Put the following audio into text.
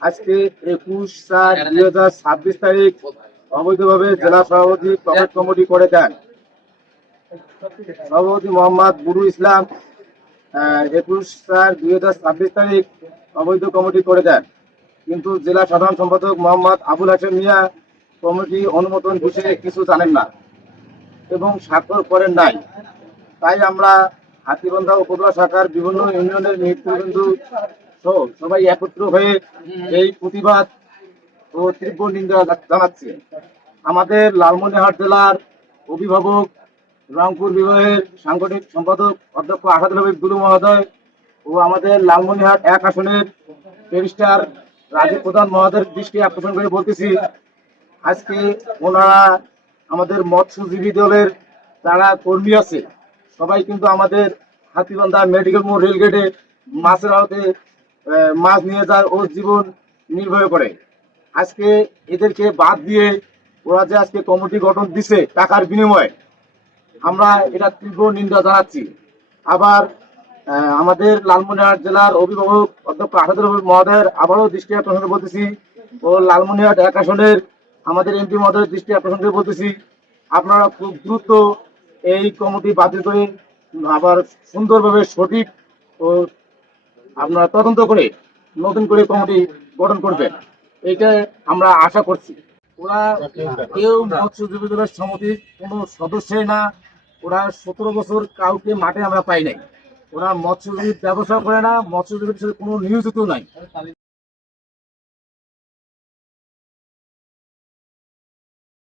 আজকে 21/4/2026 তারিখ অবৈধভাবে জেলা সভাপতি পকেট কমিটি করে দেন সভাপতি মোহাম্মদ বুরু ইসলাম। 21/4/2026 তারিখ অবৈধ কমিটি করে দেন, কিন্তু জেলা সাধারণ সম্পাদক মোহাম্মদ আবুল হাশেম মিয়া কমিটি অনুমোদন বিষয়ে কিছু জানেন না এবং স্বাক্ষর করেন নাই। তাই আমরা হাতিবান্ধা উপজেলা শাখার বিভিন্ন ইউনিয়নের নেতৃবৃন্দ সহ সবাই একত্র হয়ে এই প্রতিবাদ ও তীব্র নিন্দা জানাচ্ছি। আমাদের লালমনিরহাট জেলার অভিভাবক রংপুর বিভাগের সাংগঠনিক সম্পাদক অধ্যক্ষ আসাদুল হাবিব দুলু মহোদয় ও আমাদের লালমনিরহাট 1 আসনের ব্যারিস্টার রাজীব প্রধান মহোদয়ের দৃষ্টি আকর্ষণ করে বলতেছি, আজকে ওনারা আমাদের মৎস্যজীবী দলের যারা কর্মী আছে সবাই কিন্তু আমাদের হাতিবান্ধা মেডিকেল মোড় রেলগেটে মাছের আড়তে মাছ নিয়ে যায় ও জীবন নির্বাহ করে। আজকে এদেরকে বাদ দিয়ে ওরা যে আজকে কমিটি গঠন দিছে টাকার বিনিময়ে, আমরা এটা তীব্র নিন্দা জানাচ্ছি। আবার আমাদের লালমনিরহাট জেলার অভিভাবক অধ্যক্ষ আসাদুল হাবিব মহোদয়ের আবারও দৃষ্টি আকর্ষণ করে বলতেছি ও লালমনিরহাট 1 আসনের আমাদের এমপি মহোদয়ের দৃষ্টি আকর্ষণ করে বলতেছি, আপনারা খুব দ্রুত এই কমিটি বাতিল করে আবার সুন্দরভাবে সঠিক ও আপনারা তদন্ত করে নতুন করে কমিটি গঠন করবেন, এইটা আমরা আশা করছি। ওরা কেউ মৎস্যজীবী দলের সমিতির কোনো সদস্যই না। ওরা 17 বছর কাউকে মাঠে আমরা পাই নাই। ওরা মৎস্যজীবী ব্যবসা করে না, মৎস্যজীবীর সাথে কোনো নিয়োজিত নাই।